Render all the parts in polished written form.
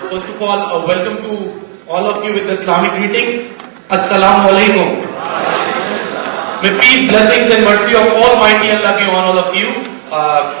First of all, welcome to all of you with the Islamic greeting. Assalamu alaikum. May peace, blessings and mercy of Almighty Allah be on all of you.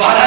12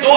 2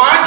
5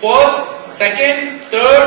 1st, 2nd, 3rd,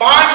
5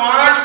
5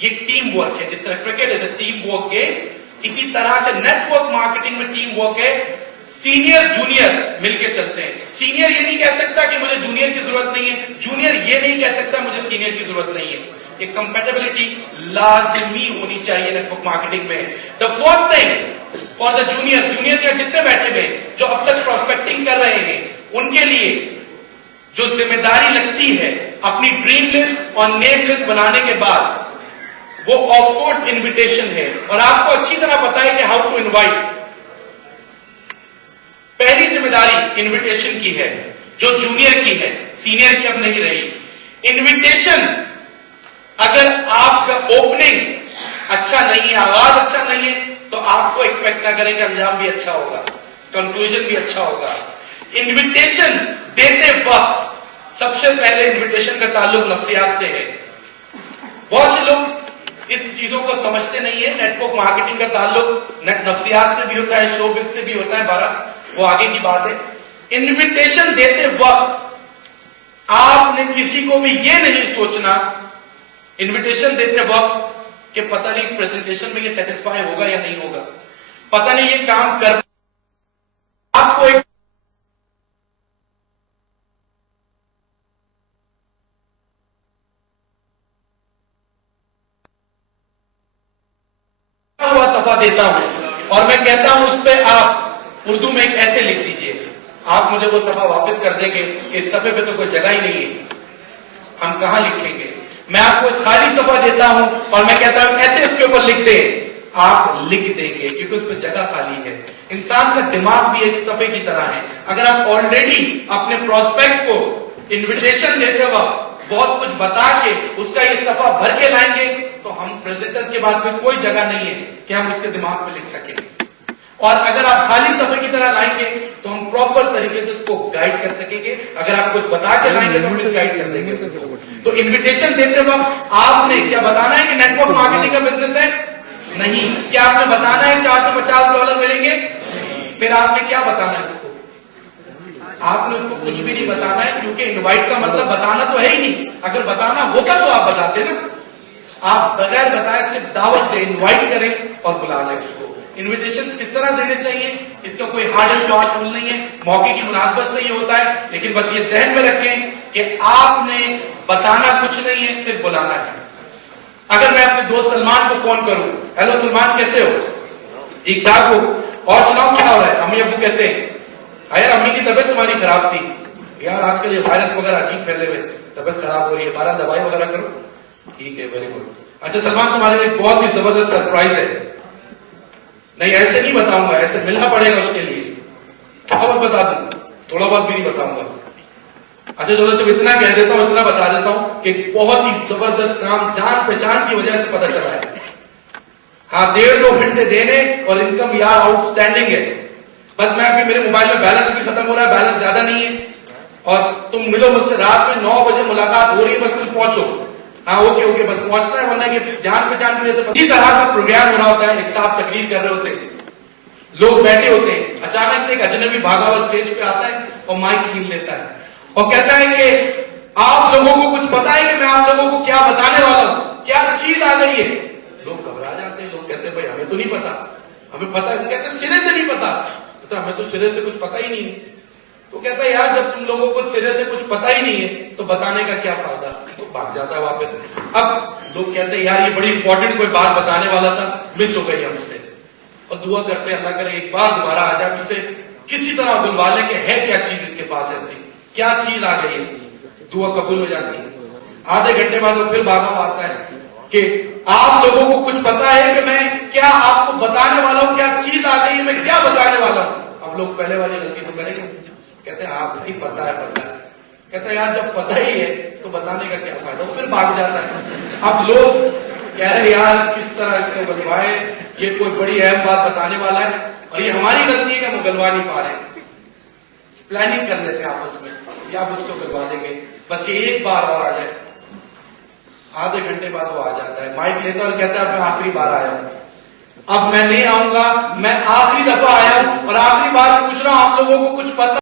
یہ team work ہے. جس طرح cricket is a team work game, اسی طرح سے net work marketing میں team work ہے. Senior junior مل کے چلتے ہیں. سینئر یہ نہیں کہہ سکتا کہ مجھے جونیئر کی ضرورت نہیں ہے, جونیئر یہ نہیں کہہ سکتا مجھے سینئر کی ضرورت نہیں ہے. ایک کمپیٹیبلٹی لازمی ہونی چاہیے نیٹ ورک مارکیٹنگ میں. The first thing for the junior یا جتنے بیٹھے ہوئے جو اب تک پروسپیکٹنگ کر رہے ہیں, ان کے لیے جو ذمہ داری لگتی ہے اپنی ڈریم لسٹ اور نیم لسٹ بنانے کے بعد وہ آف کورس انویٹیشن ہے. اور آپ کو اچھی طرح پتا ہے کہ ہاؤ ٹو انوائٹ. پہلی ذمہ داری انویٹیشن کی ہے جو جونیئر کی ہے, سینئر کی اب نہیں رہی. انویٹیشن اگر آپ کا اوپننگ اچھا نہیں ہے, آغاز اچھا نہیں ہے, تو آپ کو ایکسپیکٹ نہ کریں کہ انجام بھی اچھا ہوگا, کنکلوژن بھی اچھا ہوگا. انویٹیشن دیتے وقت سب سے پہلے انویٹیشن کا تعلق نفسیات سے ہے. بہت سے لوگ اس چیزوں کو سمجھتے نہیں ہے. نیٹ ورک مارکیٹنگ کا تعلق نفسیات سے بھی ہوتا ہے, شو بزنس سے بھی ہوتا ہے, وہ آگے کی بات ہے. انویٹیشن دیتے وقت آپ نے کسی کو بھی یہ نہیں سوچنا انویٹیشن دیتے وقت کہ پتہ نہیں پریزنٹیشن میں یہ سیٹسفائی ہوگا یا نہیں ہوگا, پتہ نہیں یہ کام کر. آپ کو ایک دفعہ دیتا ہوں اور میں کہتا ہوں اس پہ آپ اردو میں ایک ایسے لکھ دیجئے. آپ مجھے وہ صفحہ واپس کر دیں گے کہ اس صفحے پہ تو کوئی جگہ ہی نہیں ہے, ہم کہاں لکھیں گے. میں آپ کو ایک خالی صفحہ دیتا ہوں اور میں کہتا ہوں ایسے اس کے اوپر لکھ دیں, آپ لکھ دیں گے کیونکہ اس پہ جگہ خالی ہے. انسان کا دماغ بھی ایک صفحے کی طرح ہے. اگر آپ آلریڈی اپنے پروسپیکٹ کو انویٹیشن دیتے وقت بہت کچھ بتا کے اس کا یہ صفحہ بھر کے لائیں گے تو ہم پریزنٹر کے بعد میں کوئی جگہ نہیں ہے کہ ہم اس کے دماغ میں لکھ سکیں. اور اگر آپ خالی صفحے کی طرح لائیں گے تو ہم پراپر طریقے سے اس کو گائیڈ کر سکیں گے. اگر آپ کچھ بتا کے لائیں گے تو ہم گائیڈ کر دیں گے. تو انویٹیشن دیتے وقت آپ نے کیا بتانا ہے کہ نیٹ ورک مارکیٹنگ کا بزنس ہے؟ نہیں. کیا آپ نے بتانا ہے $450 ملیں گے؟ پھر آپ نے کیا بتانا ہے اس کو؟ آپ نے اس کو کچھ بھی نہیں بتانا ہے, کیونکہ انوائٹ کا مطلب بتانا تو ہے ہی نہیں. اگر بتانا ہوتا تو آپ بتاتے نا. آپ بغیر بتائے صرف دعوت دیں, انوائٹ کریں اور بلا لیں اس کو. انویٹیشن کس طرح دینے چاہیے اس کا کوئی ہارڈ اینڈ فاسٹ رول نہیں ہے, موقع کی مناسبت سے یہ ہوتا ہے. لیکن بس یہ ذہن میں رکھیں کہ آپ نے بتانا کچھ نہیں ہے, صرف بلانا ہے. اگر میں اپنے دوست سلمان کو فون کروں, ہیلو سلمان کیسے ہو, ٹھیک ٹھاک ہو, اور سناؤ کیا ہو رہا ہے, امی ابو کہتے ہیں, یار امی کی طبیعت تمہاری خراب تھی, یار آج کل یہ وائرس وغیرہ عجیب پھیلے ہوئے, طبیعت خراب ہو رہی ہے, 12 دوائی وغیرہ کرو. ٹھیک ہے, ویری گڈ. اچھا سلمان تمہارے لیے بہت ہی زبردست سرپرائز ہے. نہیں ایسے نہیں بتاؤں گا, ایسے ملنا پڑے گا اس کے لیے. تھوڑا بہت بتا دوں, تھوڑا بہت بھی نہیں بتاؤں گا. اچھا چلو جب اتنا کہہ دیتا ہوں, اتنا بتا دیتا ہوں کہ بہت ہی زبردست کام جان پہچان کی وجہ سے پتہ چلا ہے. ہاں 1.5-2 گھنٹے دینے اور انکم یار آؤٹ اسٹینڈنگ ہے. بس میں ابھی میرے موبائل میں بیلنس بھی ختم ہو رہا ہے, بیلنس زیادہ نہیں ہے, اور تم ملو مجھ سے رات میں 9 بجے ملاقات ہو رہی ہے, بس تم پہنچو. ہاں اوکے بس پہنچنا ہے, ورنہ یہ جان پہچان کی وجہ سے. اسی طرح کا پروگرام ہو رہا ہوتا ہے, ایک صاحب تقریر کر رہے ہوتے ہیں, لوگ بیٹھے ہوتے ہیں, اچانک سے ایک اجنبی بھاگا ہوا اسٹیج پہ آتا ہے اور مائک چھین لیتا ہے اور کہتا ہے کہ آپ لوگوں کو کچھ پتا ہے کہ میں آپ لوگوں کو کیا بتانے والا ہوں, کیا چیز آ گئی ہے. لوگ گھبرا جاتے ہیں, لوگ کہتے ہیں بھائی ہمیں تو نہیں پتا, ہمیں پتا ہے. کہتے سرے سے نہیں پتا, ہمیں تو سرے سے کچھ پتا ہی نہیں ہے. تو کہتا ہے یار جب تم لوگوں کو سرے سے کچھ پتا ہی نہیں ہے تو بتانے کا کیا فائدہ. تو بھاگ جاتا ہے واپس. اب لوگ کہتے ہیں یار یہ بڑی امپورٹنٹ کوئی بات بتانے والا تھا, مس ہو گئی ہم سے, اور دعا کرتے اللہ کرے ایک بار دوبارہ آ جائے, اس سے کسی طرح بلوا لے کہ ہے کیا چیز اس کے پاس, ایسی کیا چیز آ گئی ہے. دعا قبول ہو جاتی ہے. آدھے گھنٹے بعد وہ پھر بھاگا ہوا آتا ہے کہ آپ لوگوں کو کچھ پتا ہے کہ میں کیا آپ کو بتانے والا ہوں, کیا چیز آ گئی ہے, میں کیا بتانے والا ہوں. اب لوگ پہلے والی غلطی تو کریں گے, کہتے ہیں آپ نہیں پتا ہے. کہتا ہے یار جب پتا ہی ہے تو بتانے کا کیا فائدہ, وہ پھر بھاگ جاتا ہے. اب لوگ کہہ رہے یار کس طرح اس کو گلوائے, یہ کوئی بڑی اہم بات بتانے والا ہے, اور یہ ہماری غلطی ہے کہ ہم گلوا نہیں پا رہے. پلاننگ کر لیتے ہیں آپس میں, یا آپ اس کو گلوا دیں گے, بس یہ ایک بار اور آ جائے. آدھے گھنٹے بعد وہ آ جاتا ہے, مائک لیتا اور کہتا ہے اب میں آخری بار آیا ہوں, اب میں نہیں آؤں گا, میں آخری دفعہ آیا ہوں اور آخری بار پوچھ رہا ہوں آپ لوگوں کو کچھ پتا